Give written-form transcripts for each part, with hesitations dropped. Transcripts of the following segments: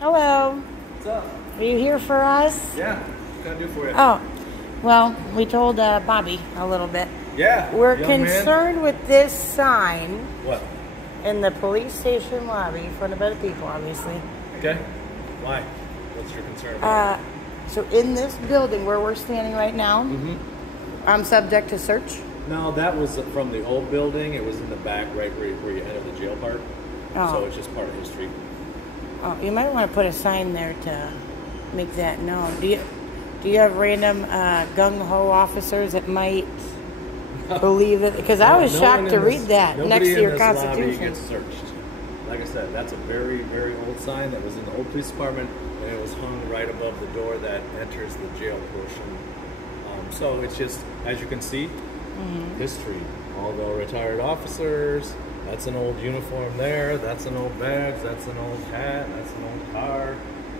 Hello. What's up? Are you here for us? Yeah. What can I do for you? Oh, well, we told Bobby a little bit. Yeah. We're concerned with this sign. What? In the police station lobby in front of other people, obviously. Okay. Why? What's your concern about So in this building where we're standing right now, I'm subject to search? No, that was from the old building. It was in the back right where you enter the jail part. Oh. So it's just part of history. Oh, you might want to put a sign there to make that known. Do you have random gung-ho officers that might believe it? Because I was shocked to read that next to your Constitution. Nobody gets searched. Like I said, that's a very, very old sign that was in the old police department, and it was hung right above the door that enters the jail portion. So it's just, as you can see, history. All the retired officers. That's an old uniform there. That's an old badge. That's an old hat. That's an old car.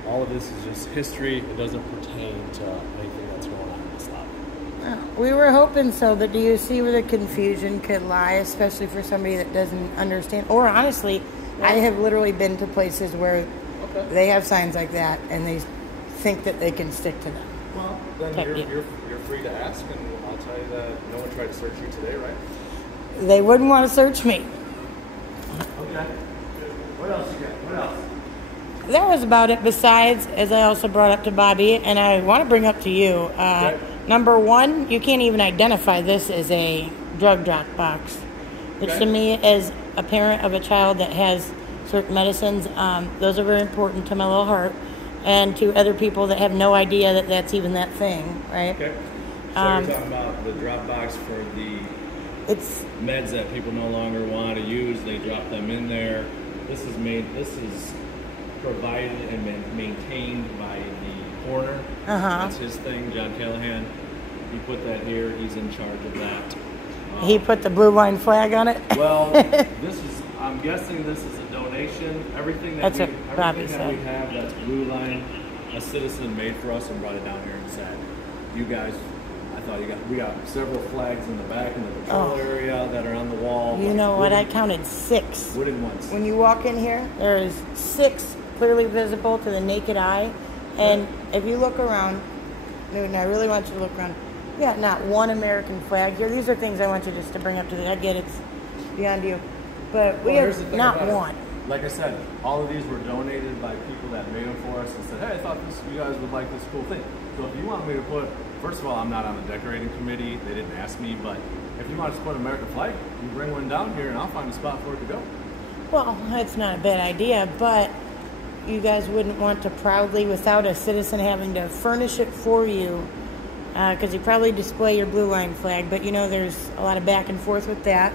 All of this is just history. It doesn't pertain to anything that's going on in this lobby. We were hoping so, but do you see where the confusion could lie, especially for somebody that doesn't understand? Or honestly, I have literally been to places where they have signs like that, and they think that they can stick to them. Well, then you're free to ask, and I'll tell you that no one tried to search you today, right? They wouldn't want to search me. Okay. What else you got? What else? That was about it. Besides, as I also brought up to Bobby, and I want to bring up to you, number one, you can't even identify this as a drug drop box, which to me, as a parent of a child that has certain medicines, those are very important to my little heart, and to other people that have no idea that that's even that thing, right? Okay. So you're talking about the drop box for the meds that people no longer want to use. They drop them in there. This is provided and maintained by the coroner. That's his thing, John Callahan. He put that here. He's in charge of that. He put the blue line flag on it? Well, I'm guessing this is a donation. Everything that we have that's blue line, a citizen made for us and brought it down here and said, you guys, we got several flags in the back in the patrol area that are on the wall. You know what? I counted 6. Wooden ones. When you walk in here, there is 6 clearly visible to the naked eye. And if you look around, Newton, I really want you to look around. Yeah, not one American flag here. These are things I want you just to bring up to I get it's beyond you. But we have not one. Like I said, all of these were donated by people that made them for us and said, hey, I thought you guys would like this cool thing. So if you want me to put, first of all, I'm not on the decorating committee. They didn't ask me, but if you want us to put an American flag, you bring one down here and I'll find a spot for it to go. Well, that's not a bad idea, but you guys wouldn't want to proudly, without a citizen having to furnish it for you, because you probably display your blue line flag, but you know there's a lot of back and forth with that.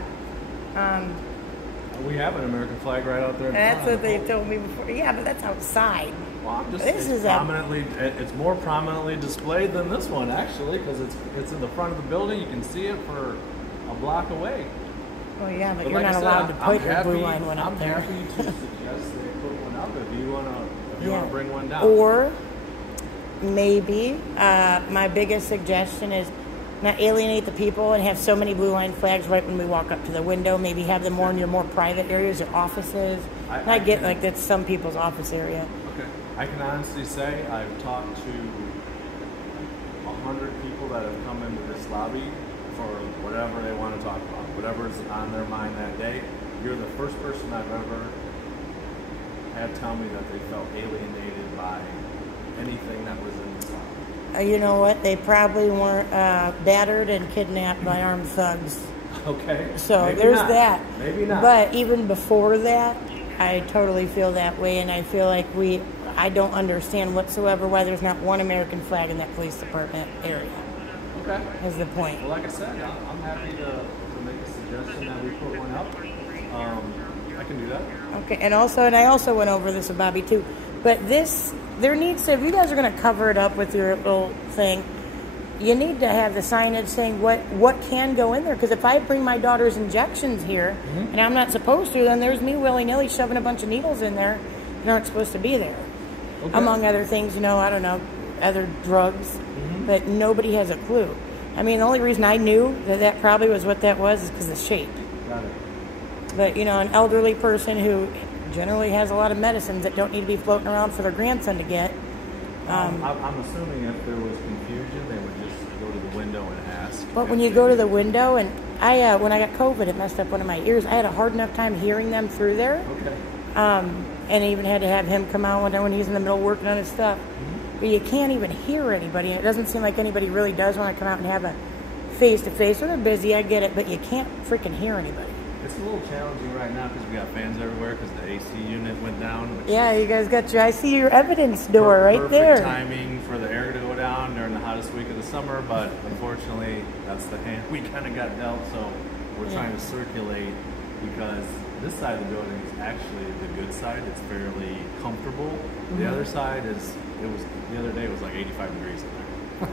We have an American flag right out there. That's what they told me before. Yeah, but that's outside. Well, it's more prominently displayed than this one, actually, because it's in the front of the building. You can see it for a block away. Well, yeah, but you're not allowed to put your blue line one up there. I'm happy to suggest they put one up if you want to bring one down. Or maybe my biggest suggestion is not alienate the people and have so many blue line flags right when we walk up to the window. Maybe have them more in your more private areas, your offices. I get like that's some people's office area. Okay. I can honestly say I've talked to 100 people that have come into this lobby for whatever they want to talk about, whatever's on their mind that day. You're the first person I've ever had tell me that they felt alienated by anything that was in this lobby. You know what? They probably weren't battered and kidnapped by armed thugs. Okay. So there's that. Maybe not. But even before that, I totally feel that way, and I feel like I don't understand whatsoever why there's not one American flag in that police department area. Okay. Is the point. Well, like I said, I'm happy to make a suggestion that we put one up. I can do that. Okay, and I also went over this with Bobby too, but there needs to, if you guys are going to cover it up with your little thing, you need to have the signage saying what can go in there. Because if I bring my daughter's injections here and I'm not supposed to, then there's me willy-nilly shoving a bunch of needles in there that aren't supposed to be there. Okay. Among other things, I don't know, other drugs, but nobody has a clue. I mean, the only reason I knew that probably was what that was is because of the shape. Got it. But, an elderly person who generally has a lot of medicines that don't need to be floating around for their grandson to get. I'm assuming if there was confusion, they would just go to the window and ask. But when you go to the window, and when I got COVID, it messed up one of my ears. I had a hard enough time hearing them through there. Okay. And I even had to have him come out when he was in the middle working on his stuff. Mm-hmm. But you can't even hear anybody. It doesn't seem like anybody really does when I come out and have a face-to-face. When they're busy, I get it, but you can't freaking hear anybody. It's a little challenging right now because we got fans everywhere because the AC unit went down. Yeah, you guys got I see your evidence door right there. Perfect timing for the air to go down during the hottest week of the summer, but unfortunately, that's the hand we kind of got dealt, so we're trying to circulate because this side of the building is actually the good side. It's fairly comfortable. Mm-hmm. The other side the other day it was like 85 degrees in there.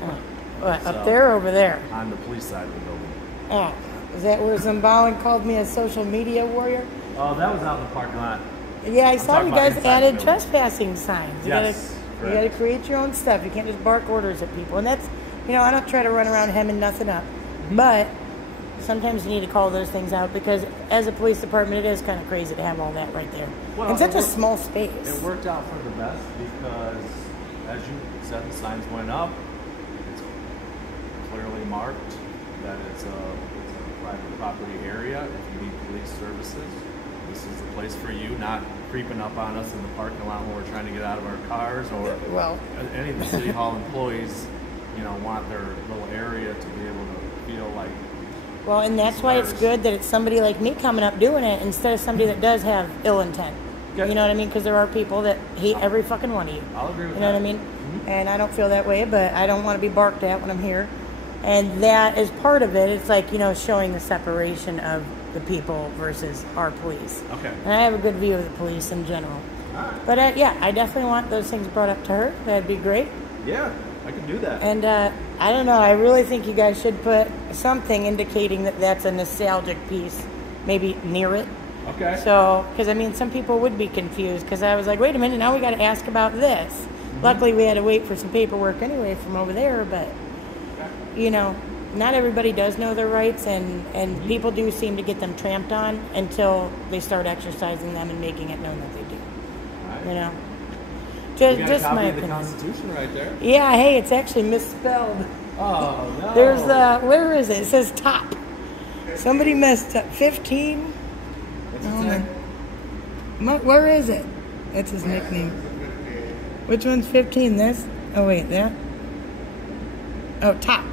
What, up there or over there? On the police side of the building. Oh. Is that where Zimbalin called me a social media warrior? Oh, that was out in the parking lot. Yeah, I saw you guys added trespassing signs. Yes. You got to create your own stuff. You can't just bark orders at people. And that's, I don't try to run around hemming nothing up. But sometimes you need to call those things out because as a police department, it is kind of crazy to have all that right there. Well, in such a small space. It worked out for the best because, as you said, the signs went up. It's clearly marked that it's a private property area. If you need police services, this is the place for you, not creeping up on us in the parking lot when we're trying to get out of our cars, or any of the city hall employees, want their little area to be able to feel like. Well, and that's why it's good that it's somebody like me coming up doing it instead of somebody that does have ill intent. Okay. You know what I mean? Because there are people that hate every fucking one of you. I'll agree with that. You know what I mean? Mm-hmm. And I don't feel that way, but I don't want to be barked at when I'm here. And that is part of it. It's like, showing the separation of the people versus our police. Okay. And I have a good view of the police in general. All right. But I definitely want those things brought up to her. That'd be great. Yeah, I can do that. And I don't know. I really think you guys should put something indicating that that's a nostalgic piece, maybe near it. Okay. So, because some people would be confused because I was like, wait a minute, now we got to ask about this. Mm-hmm. Luckily, we had to wait for some paperwork anyway from over there, but. Not everybody does know their rights, and people do seem to get them tramped on until they start exercising them and making it known that they do. Right. Just my opinion. The Constitution right there. Yeah, hey, it's actually misspelled. Oh, no. There's where is it? It says top. Somebody messed up. 15? What's it say? Where is it? That's his nickname. Which one's 15? This? Oh, wait, that? Oh, top.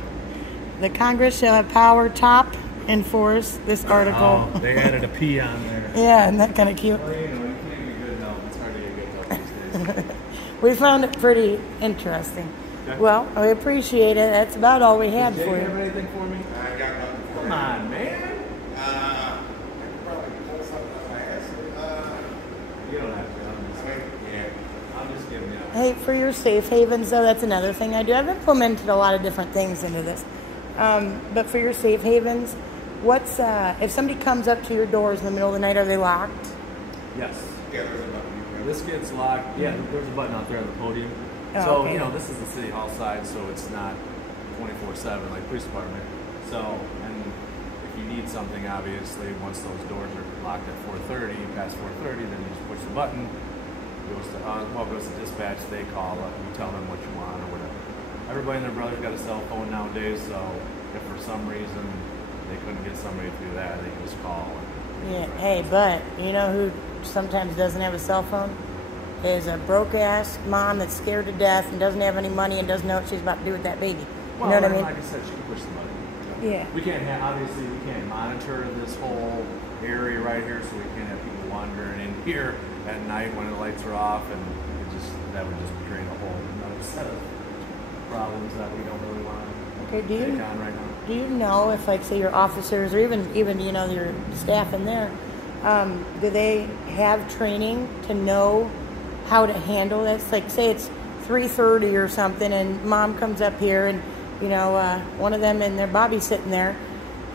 The Congress shall have power top enforce this article. Oh, they added a P on there. Yeah, isn't that kind of cute? Well, you can't get good help. It's hard to get good help these days. We found it pretty interesting. Okay. Well, we appreciate it. That's about all we had for you. Did Jake have anything for me? I got nothing for you. Come on, man. I could probably pull something on my ass. You don't have to. I'm just giving you. Hey, for your safe havens, though, that's another thing I do. I've implemented a lot of different things into this. But for your safe havens, what's if somebody comes up to your doors in the middle of the night, are they locked? Yes. Yeah, there's a button. This gets locked. Yeah, there's a button out there on the podium. Oh, so, okay. This is the city hall side, so it's not 24/7 like police department. So, and if you need something, obviously, once those doors are locked at 4:30, past 4:30, then you just push the button. Goes to dispatch. They call up. You tell them what you want or whatever. Everybody and their brother's got a cell phone nowadays, so if for some reason they couldn't get somebody through that, they can just call. Yeah. Hey, but you know who sometimes doesn't have a cell phone? Is a broke-ass mom that's scared to death and doesn't have any money and doesn't know what she's about to do with that baby. Well, you know what I mean? Like I said, she can push the button. Yeah. We can't obviously we can't monitor this whole area right here, so we can't have people wandering in here at night when the lights are off, and that would just create a whole another set of problems that we don't really want to take on right now. Do you know if, like, say, your officers or even your staff in there, do they have training to know how to handle this? Like, say it's 3:30 or something, and mom comes up here, and one of them and their Bobby's sitting there,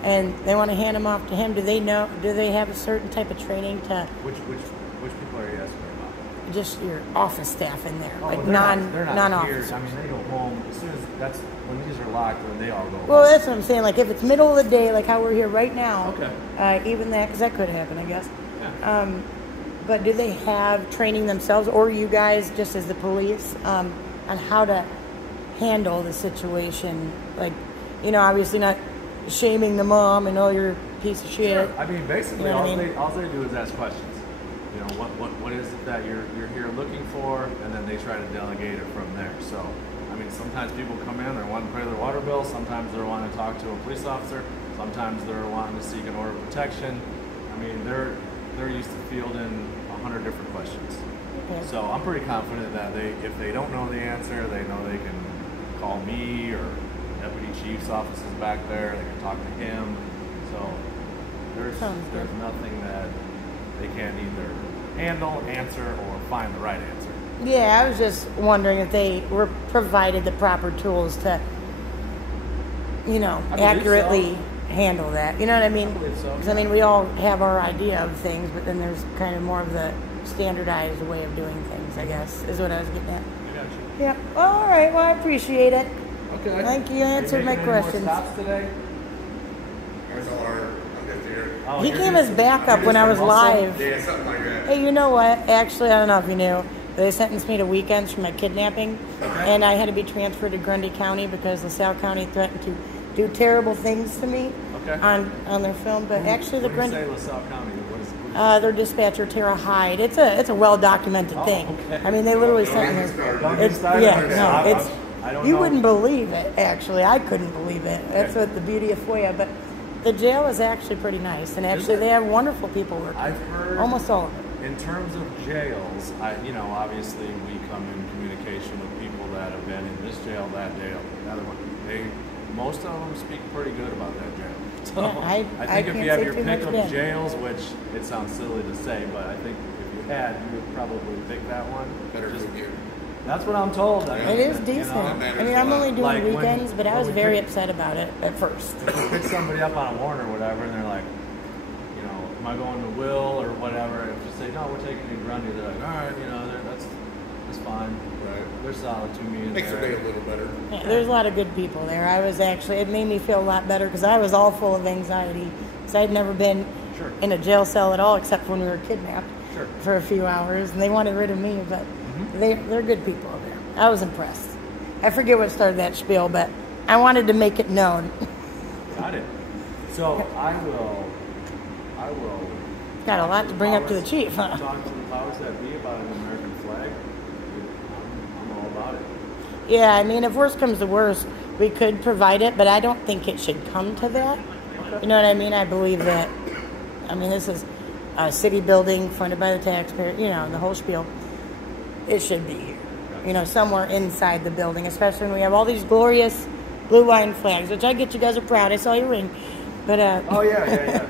and they want to hand him off to him. Do they know? Do they have a certain type of training to? Which people are you asking about? Just your office staff in there, they're not non-officers. Here. I mean, they go home as soon as when these are locked, then they all go home. Well, that's what I'm saying. Like, if it's middle of the day, like how we're here right now. Okay. Even that, because that could happen, I guess. Yeah. But do they have training themselves, or you guys, just as the police, on how to handle the situation? Like, you know, obviously not shaming the mom and, oh, you're a piece of shit. Sure. I mean, basically, You know what I all mean? they do is ask questions. You know, what is it that you're here looking for, and then they try to delegate it from there. So, I mean, sometimes people come in, they're wanting to pay their water bill. Sometimes they're wanting to talk to a police officer. Sometimes they're wanting to seek an order of protection. I mean, they're used to fielding 100 different questions. Okay. So I'm pretty confident that if they don't know the answer, they know they can call me, or Deputy Chief's office is back there. They can talk to him. So there's nothing that they can't either handle, answer, or find the right answer. Yeah, I was just wondering if they were provided the proper tools to, you know, I believe accurately handle that. You know what I mean? I believe so. Because, I mean, we all have our idea of things, but then there's kind of more of the standardized way of doing things, I guess, is what I was getting at. I got you. Yeah. All right. Well, I appreciate it. Okay. Thank you. Answered my questions. More stops today? There's all our, I'm just here. Oh, He you're came just- as backup you're when just I was a muscle? live. Yeah, something like that. Hey, you know what? Actually, I don't know if you knew. They sentenced me to weekends for my kidnapping, and I had to be transferred to Grundy County because LaSalle County threatened to do terrible things to me Okay. on their film. But actually, the When you Grundy, say LaSalle County, what is their dispatcher Tara Hyde. It's a well documented Oh, thing. okay. I mean, they literally Don't sent get me. started. Don't get It's, started. yeah, Okay. no, it's. I don't You know. wouldn't believe it. Actually, I couldn't believe it. That's Okay. what the beauty of FOIA. But the jail is actually pretty nice, and actually it? they have wonderful people working. I've heard Almost all of it. in terms of jails, obviously we come in communication with people that have been in this jail, that jail, the other one. Most of them speak pretty good about that jail. So Yeah, I think if can't you have say your too pick much of bad. jails, which it sounds silly to say, but I think if you had, you would probably pick that one. Better Just- food here. That's what I'm told. I It mean, is you decent. know, matters I mean, a I'm lot. only doing Like when- weekends, but I when was we very pick- upset about it at first. If you pick somebody up on a warrant or whatever, and they're like, am I going to Will or whatever? If you say, no, we're taking you to Grundy, they're like, all right, that's fine. Right. They're solid to me. In Makes the there. day a little better. Yeah, there's a lot of good people there. It made me feel a lot better because I was all full of anxiety because I'd never been Sure. in a jail cell at all except when we were kidnapped Sure. for a few hours, and they wanted rid of me, but they're good people over there. I was impressed. I forget what started that spiel, but I wanted to make it known. Got it. So I will. Got a lot to bring up to the chief, huh? Talk to the powers that be about an American flag. I'm all about it. Yeah, I mean, if worse comes to worse, we could provide it, but I don't think it should come to that. You know what I mean? I believe that, this is a city building funded by the taxpayer, the whole spiel. It should be here, somewhere inside the building, especially when we have all these glorious blue line flags, which I get you guys are proud. I saw your ring. But, Oh yeah.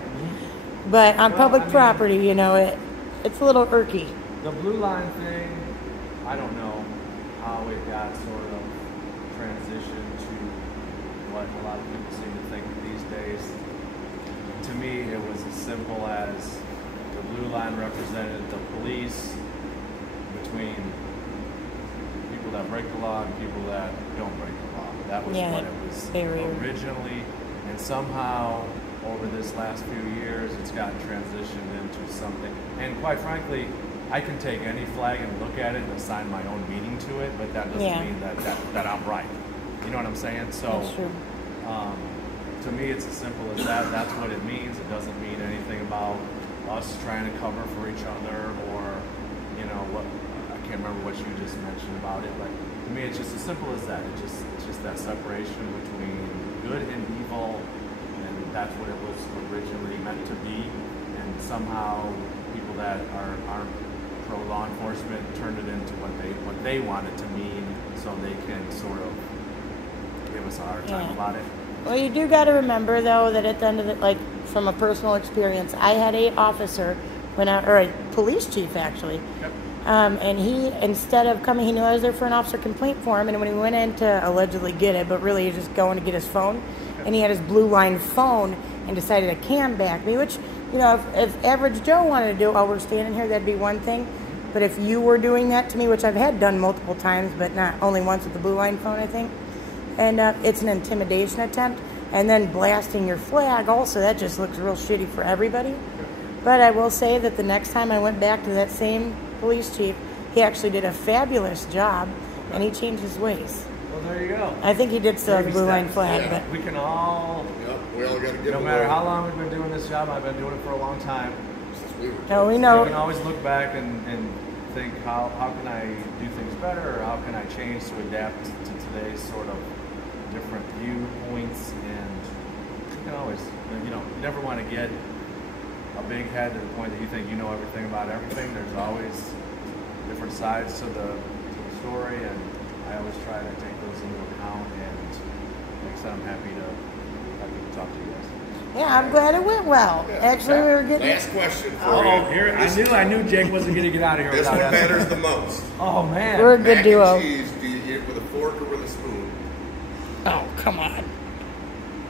but on Well, public I mean- property, it's a little irky. The blue line thing, I don't know how it got sort of transitioned to what a lot of people seem to think these days. To me, it was as simple as the blue line represented the police between people that break the law and people that don't break the law. That was Yeah, what it was very- originally, and somehow over this last few years, it's gotten transitioned into something. And quite frankly, I can take any flag and look at it and assign my own meaning to it, but that doesn't Yeah. mean that I'm right. You know what I'm saying? So, That's true. to me, it's as simple as that. That's what it means. It doesn't mean anything about us trying to cover for each other or, what. I can't remember what you just mentioned about it, but to me, it's just as simple as that. It's just that separation between good and evil, and that's what it was originally meant to be. And somehow, people that aren't pro law enforcement turned it into what they want it to mean, so they can sort of give us a hard time Yeah. about it. Well, you do got to remember, though, that at the end of it, like from a personal experience, I had a officer or a police chief actually, Yep. and he, instead of coming, he knew I was there for an officer complaint form, and when he went in to allegedly get it, but really he was just going to get his phone, and he had his blue line phone and decided to cam back me, which, if average Joe wanted to do it while we're standing here, that'd be one thing. But if you were doing that to me, which I've had done multiple times, but not only once with the blue line phone, I think, and it's an intimidation attempt, and then blasting your flag also, that just looks real shitty for everybody. But I will say that the next time I went back to that same police chief, he actually did a fabulous job, and he changed his ways. Well, there you go. I think he did still have the blue line steps. flag, Yeah. but We can all, We all got to give no a matter little- how long we've been doing this job, I've been doing it for a long time. since we were no, we You know. can always look back and think, how can I do things better, or how can I change to adapt to today's sort of different viewpoints, and you can always, you never want to get a big head to the point that you think you know everything about everything. There's always different sides to the story, and I always try to take those into account, and like I said, I'm happy to talk to you guys. Yeah, I'm glad it went well. Yeah. Actually, we were getting. Last question for Oh, you. here I knew Jake wasn't going to get out of here. This one without asking. matters the most. Oh man. We're a good Mac duo. and cheese, do you eat it with a fork or with a spoon? Oh, come on.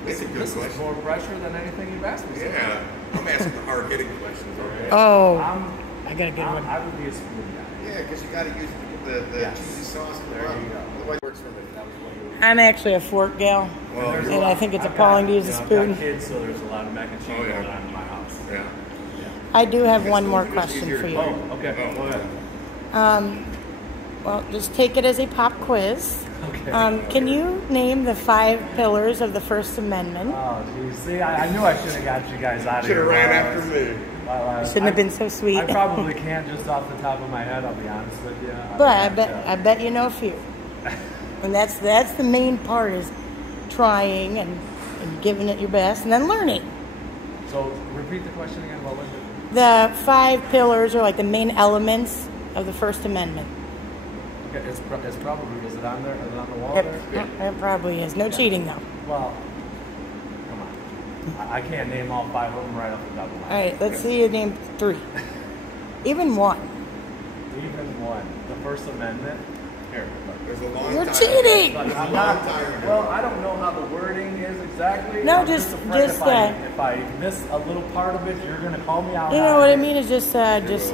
It's a good This is question. more pressure than anything you've asked me. so far. Yeah, I'm asking the hard-hitting questions. Okay. Oh, I'm, I got a good one. I would be a spoon guy. Yeah, because you got to use the Yes. cheesy sauce at the There bottom. you go. Otherwise, it works for me. That was one of I'm actually a fork gal. Well, There's And a lot- I think it's I've appalling got, to use a I've spoon. got kids, so there's a lot of mac and cheese Oh, yeah. going on in my house. Yeah. I do have Yes, one those more are just question easier for to you. clean. Oh, okay. Oh. Go ahead. Well, just take it as a pop quiz. Okay. Can you name the 5 pillars of the First Amendment? Oh, geez. See, I knew I should have got you guys out of Should here. have ran while I after was- me. while I was- Shouldn't have been so sweet. I probably can't just off the top of my head, I'll be honest with you. But I bet you know a few. And that's the main part, is trying and giving it your best and then learning. So, repeat the question again. What was it? The 5 pillars are like the main elements of the First Amendment. Okay, it's probably, is it on there? Is it on the wall there? It probably is. No cheating, though. Well, come on. I can't name all 5 of them right off the top of my All head. right, let's see you name 3. Even 1. Even one. The First Amendment. Here. There's a long You're time. cheating! But There's a I'm long not. time ago. Well, I don't know how the wording is exactly. No, I'm just- afraid just, if I miss a little part of it, you're gonna call me out. You know on what it. I mean? It's just,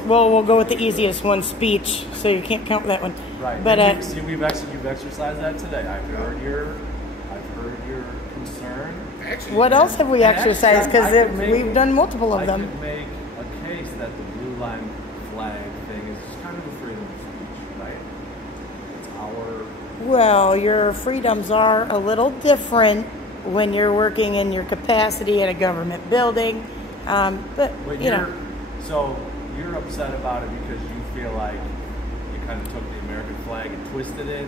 well, we'll go with the easiest one, speech, so you can't count that one. Right. But, you've exercised that today. I've heard your concern. Actually, what else have we And actually, exercised? I Because could make- we've done multiple of I them. could make a case that the blue line flag thing is just kind of a freedom of speech, right? It's our. Well, your freedoms are a little different when you're working in your capacity at a government building. But you know, So you're upset about it because you feel like you kind of took the American flag and twisted it.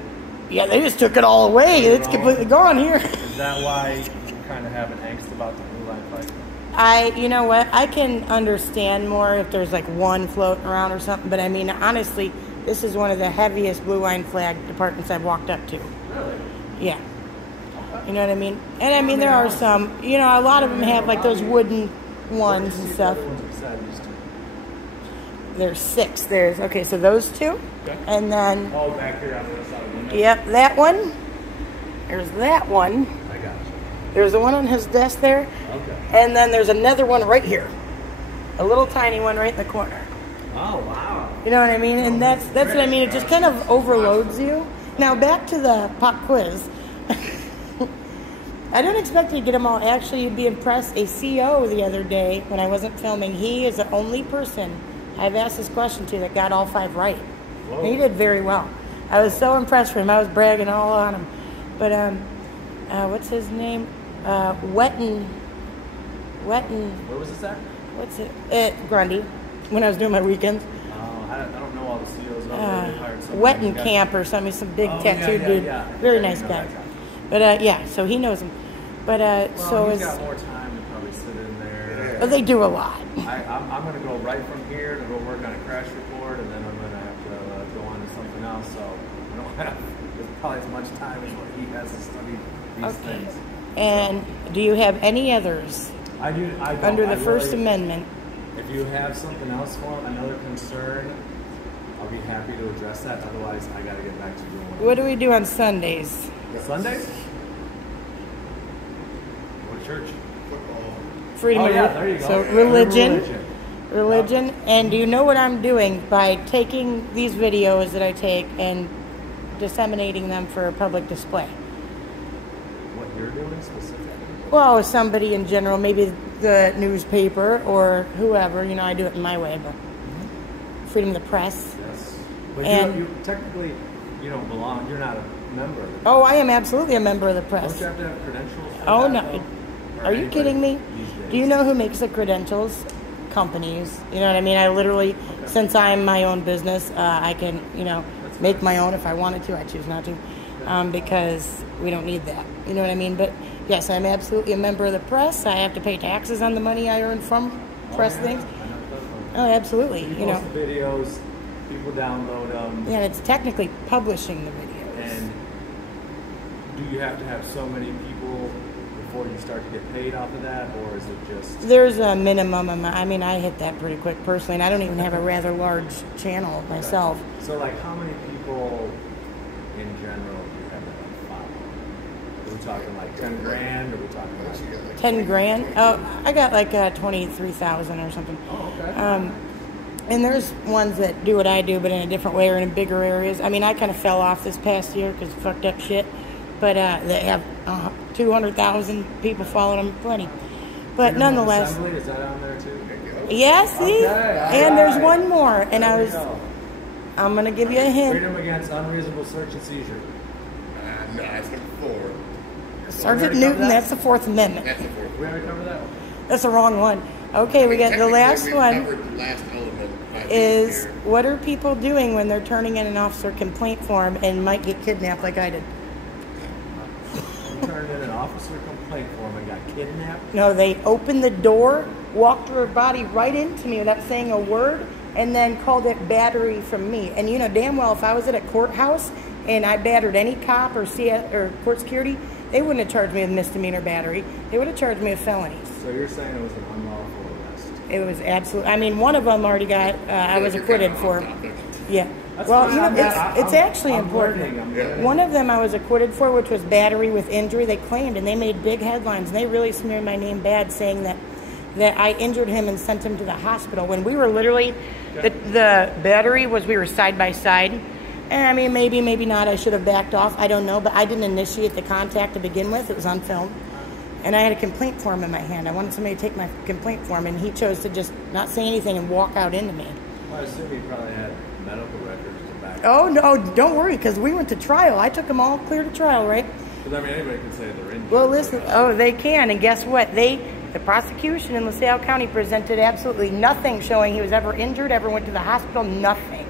yeah, they just took it all away. It's completely gone here. Is that why you kind of have an angst about the blue line flag? You know what? I can understand more if there's like one floating around or something. But I mean, honestly, this is one of the heaviest blue line flag departments I've walked up to. Really? Yeah. You know what I mean? And I mean, there are some, you know, a lot of them have like those wooden ones and stuff. There's 6. Okay, so those 2. Okay. And then, Oh, back here on the side of the window. yep, that one. There's that one. I got you. There's the one on his desk there. Okay. And then there's another one right here. A little tiny one right in the corner. Oh, wow. You know what I mean? And that's what I mean. It just kind of overloads you. Now back to the pop quiz. I don't expect you to get them all. Actually, you'd be impressed. A CO the other day when I wasn't filming, he is the only person I've asked this question to that got all 5 right. And he did very well. I was so impressed with him. I was bragging all on him. But what's his name? Wetton. Where was this at? What's it? At Grundy. When I was doing my weekends. Oh, I don't know all the CEOs over there. They hired somebody. Wetton Camp or something. Some big Oh, tattooed yeah, dude. yeah. Very I nice know guy. that guy. But yeah, so he knows him. But Well, so he's is. got more time to probably sit in there. But they do a lot. I'm going to go right from here to go work on a crash report, and then I'm going to have to go on to something else. So I don't have probably as much time as what he has to study these things. And do you have any others I do. I don't. under I the First really- Amendment? If you have something else for him, another concern, I'll be happy to address that. Otherwise, I got to get back to doing What do we do on Sundays? Sundays? What church? Football. Freedom Oh, of yeah, there you go. So religion. And do you know what I'm doing by taking these videos that I take and disseminating them for a public display? What you're doing specifically? Well, somebody in general, maybe the newspaper or whoever. You know, I do it in my way, but freedom of the press. Yes. But And- you technically, you don't belong. You're not a member of the press. Oh, I am absolutely a member of the Don't press. you have to have credentials for Oh, that, no. though? Or Are you anybody kidding me? these days? Do you know who makes the credentials? Companies. You know what I mean? I literally, since I'm my own business, I can, make my own if I wanted to. I choose not to, because we don't need that. You know what I mean? But yes, I'm absolutely a member of the press. I have to pay taxes on the money I earn from press things. Oh, absolutely. You post the videos, people download them. Yeah, it's technically publishing the videos. And do you have to have so many people before you start to get paid off of that, or is it just? There's a minimum amount. I mean, I hit that pretty quick personally, and I don't even have a rather large channel myself. So, like, how many people in general do you have that follow? Are we talking like 10 grand, or are we talking like 10 grand? Oh, I got like 23,000 or something. Oh, okay. And there's ones that do what I do, but in a different way or in bigger areas. I mean, I kind of fell off this past year because fucked up shit. But they have 200,000 people following them, plenty. But Freedom of nonetheless, Assembly, is that on there too? yes, see? Okay, And there's alright. one more, and There we go. I'm going to give you a hint. Freedom against unreasonable search and seizure. No, that's number 4. Sergeant Newton, that's the Fourth Amendment. That's the 4th. We already covered that one. That's the wrong one. Okay, we got the last Technically, one. we covered the last element. I think, Is here. what are people doing when they're turning in an officer complaint form and might get kidnapped like I did? You turned in an officer complaint form and got kidnapped. No, they opened the door, walked her body right into me without saying a word, and then called it battery from me. And you know damn well if I was at a courthouse and I battered any cop or court security, they wouldn't have charged me with misdemeanor battery. They would have charged me with felonies. So you're saying it was an unlawful arrest? It was absolute. I mean, one of them already got. I was You're acquitted kinda for. off topic. Yeah. That's Well, fine. it's actually I'm important. learning, I'm Yeah. learning. One of them I was acquitted for, which was battery with injury. They claimed, and they made big headlines, and they really smeared my name bad, saying that I injured him and sent him to the hospital. When we were literally, the battery was we were side by side. And I mean, maybe not. I should have backed off. I don't know, but I didn't initiate the contact to begin with. It was on film. And I had a complaint form in my hand. I wanted somebody to take my complaint form, and he chose to just not say anything and walk out into me. Well, I assume you probably had medical records to back. Oh, no, don't worry, because we went to trial. I took them all clear to trial, right? Because I mean, anybody can say they're injured. Well, listen, they can, and guess what? The prosecution in LaSalle County presented absolutely nothing showing he was ever injured, ever went to the hospital, nothing.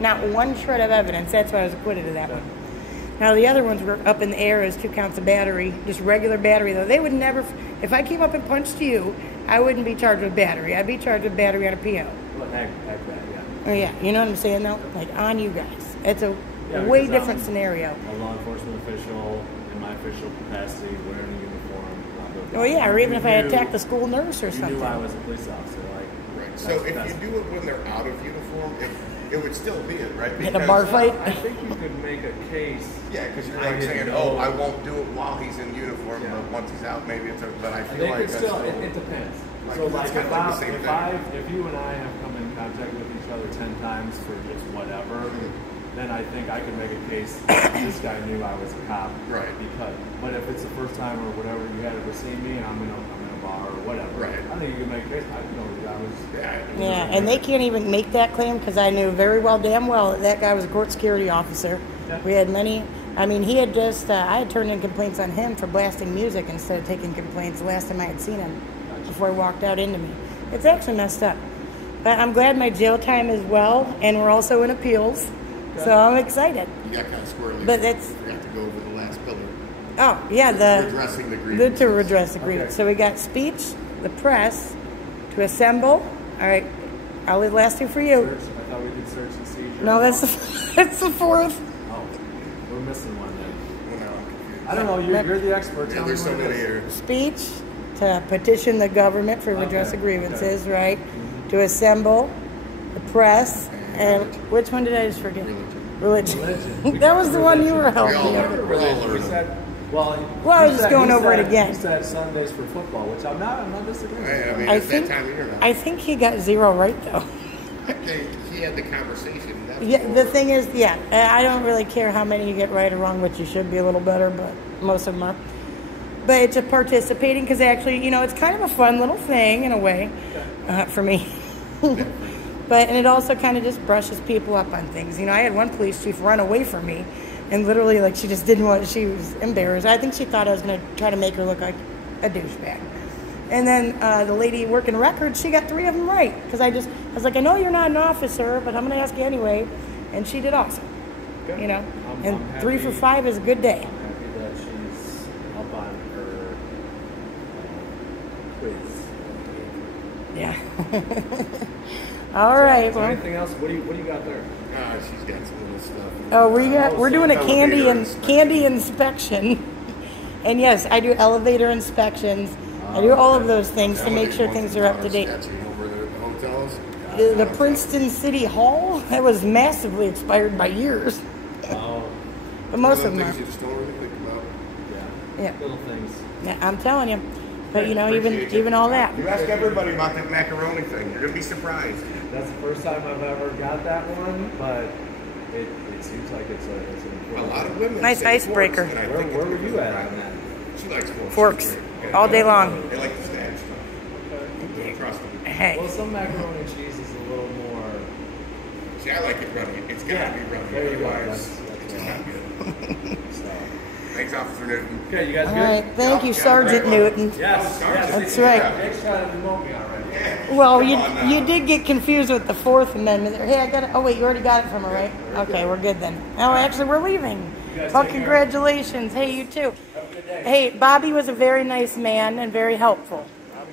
Not one shred of evidence. That's why I was acquitted of that one. Now, the other ones were up in the air as 2 counts of battery, just regular battery, though. They would never, if I came up and punched you, I wouldn't be charged with battery. I'd be charged with battery on a PO. Well, heck that, yeah. Oh, yeah. You know what I'm saying, though? Like, on you guys. It's a Yeah, way because different scenario. A law enforcement official in my official capacity wearing a uniform. Oh, yeah, or even if I You attacked the school nurse or You something. knew I was a police officer, like. Right. So that's- if that's- you do it when they're out of uniform, it would still be it, right? In a bar fight? I think you could make a case. Yeah, because you're I like saying, didn't know. "Oh, I won't do it while he's in uniform, Yeah. but once he's out, maybe it's." But I I feel think like it's that's still, still it depends. Like, So it's like kinda like the same thing. if you and I have come in contact with each other 10 times for just whatever, then I think I could make a case this guy knew I was a cop. Right. Because, but if it's the first time or whatever you had ever seen me and I'm in a bar or whatever, Right. I think you can make a case. I know I was. Yeah, and they can't even make that claim because I knew very well, damn well, that guy was a court security officer. Yeah. We had many. I mean, he had just, I had turned in complaints on him for blasting music instead of taking complaints the last time I had seen him before he walked out into me. It's actually messed up. But I'm glad my jail time is well, and we're also in appeals, so I'm excited. You got kind of squirrely. But that's- We have to go over the last pillar. Oh, yeah, Redressing the grievance. to redress the grievance. Okay. So we got speech, the press, to assemble. All right, I'll leave the last 2 for you. Search. I thought we did search and seizure. No, that's that's the 4th. Oh, we're missing one then. Well, now I'm confused. I don't know. You're the expert. Yeah, Tell there's me so what it many is. here. Speech, to petition the government for redress Okay, of grievances, right? To assemble, the press, and which one did I just forget? Religion. Religion. That was the one you were We helping all me learned with. it. We're all We learning. said, well, Well, I was you just said- going you over it said- again. You said Sundays for football, which I'm not disagreeing. I mean, I it's think that time of year now. I think he got 0 right though. I think he had the conversation. That's Yeah, the more- thing is, yeah, I don't really care how many you get right or wrong, which you should be a little better, but most of them are. but it's a participating because actually, you know, it's kind of a fun little thing in a way for me. And it also kind of just brushes people up on things. You know, I had one police chief run away from me, and literally, like, she just didn't want. She was embarrassed. I think she thought I was going to try to make her look like a douchebag. And then the lady working records, she got 3 of them right because I was like, I know you're not an officer, but I'm going to ask you anyway, and she did awesome. You know, I'm 3 for 5 is a good day. I'm happy that she's up on her quiz. Yeah. All right. Well, anything else? What do you got there? She's got some little stuff. Oh, we're doing a candy inspection, and yes, I do elevator inspections. I do all of those things to make sure things are up to date. Over the hotels. The Princeton City Hall, that was massively expired by years. Oh. But most of them Things are. you just don't really think about. Yeah. Little things. Yeah, I'm telling you. But you know, even all that. You ask everybody about that macaroni thing. You're gonna be surprised. That's the first time I've ever got that one, but it seems like it's A lot of women. Nice say icebreaker. forks, and I Where think were it's you at on that? She likes forks. Forks. All day long. They like the stab stuff. Don't trust them. Hey. Well, some macaroni and cheese is a little more. See, I like it runny. It's gotta be runny. There you go. Otherwise, That's it's not good. So. Thanks, Officer Newton. Okay, you guys All good? right. Thank you, Sergeant Newton. Yes. That's right. Jake's trying to demote me already. Well, you did get confused with the 4th Amendment. Hey, I got it. Oh, wait, you already got it from her, right? Okay, we're good then. Oh, actually, we're leaving. Well, congratulations. Hey, you too. Hey, Bobby was a very nice man and very helpful.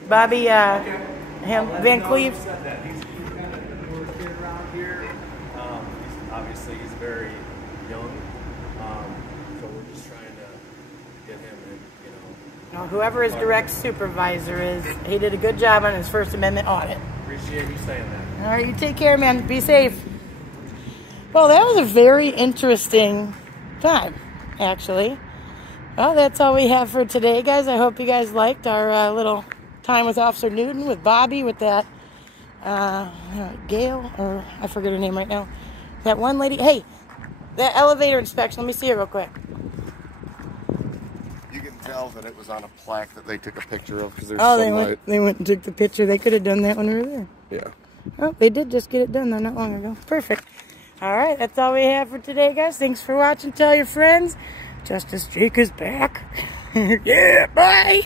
Bobby, Van Cleve. He's kind of a newer kid around here. Obviously, he's very young. So we're just trying to get him in, you know. Whoever his direct supervisor is, he did a good job on his First Amendment audit. Appreciate you saying that. All right, you take care, man. Be safe. Well, that was a very interesting time, actually. Well, that's all we have for today, guys. I hope you guys liked our little time with Officer Newton, with Bobby, with that Gail, or I forget her name right now. That one lady. Hey, that elevator inspection. Let me see it real quick. You can tell that it was on a plaque that they took a picture of because there's sunlight. They went and took the picture. They could have done that when we were there. Yeah. Oh, they did just get it done, though, not long ago. Perfect. All right, that's all we have for today, guys. Thanks for watching. Tell your friends. Justice Jake is back. Yeah, bye.